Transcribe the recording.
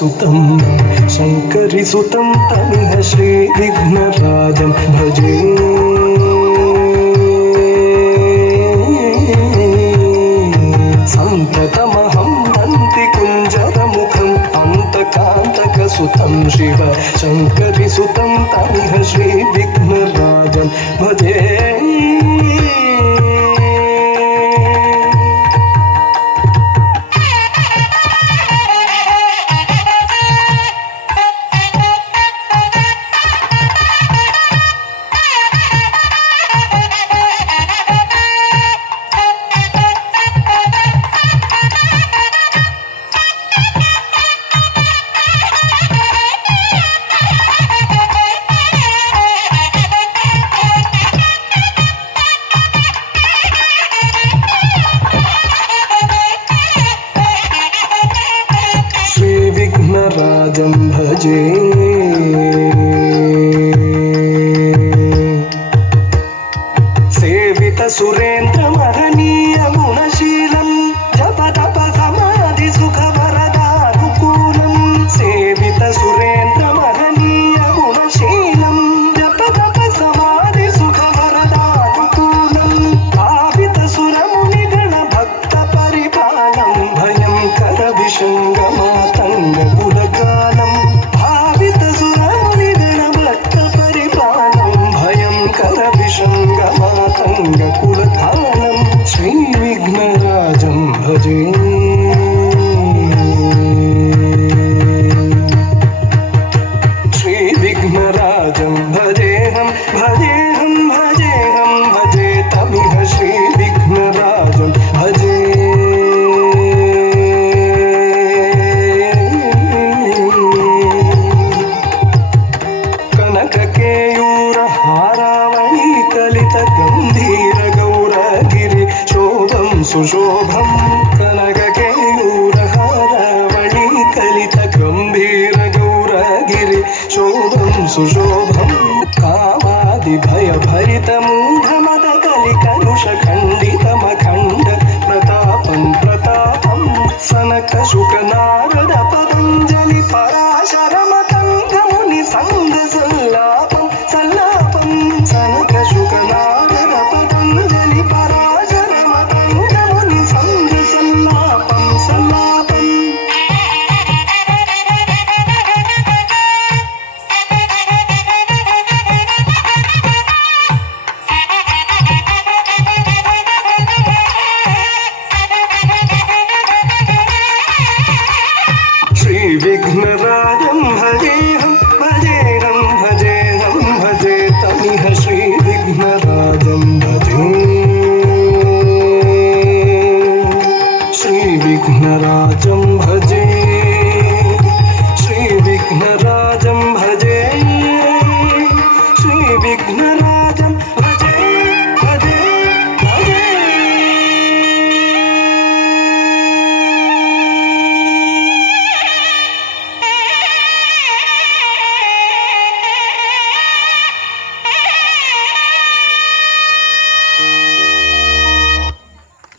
सुतं शङ्करि सुतं तमिह श्रीविघ्नराजं भजे सन्ततमहं नन्तिकुञ्जरमुखम् अन्तकान्तकसुतं शिव शङ्करि सुतं तमिह श्रीविघ्नराजं भजे राजं भजे सेवित सुरेन्द्र महनीय गुणशीलं जप तप समाधि सुख वरदानुकूलं सेवित सुरेन्द्र महनीय गुणशीलं जप तप समाधि सुख वरदानुकूलं भावित सुरमुनिगण भक्त परिपालं भयंकर विशङ्गमातङ्ग कुलकालं भावित सुरमुनिगण भक्त परिपालं भयंकर विशङ्गमातङ्ग कुलकालं श्रीविघ्नराजं भजे श्रीविघ्नराजं भजेऽहं भजेऽहं भजेऽहं भजे तमिह श्रीविघ्नराजं भजे कनककेयूरहारावळी कलित गंभीर गौरगिरि शोभं सुशोभं कनककेयूरहारावळी कलित गंभीर गौरगिरि शोभं सुशोभं कामादि भयभरित मूढमद कलिकलुष खण्डितमखण्ड प्रतापं प्रतापं सनक शुक नारद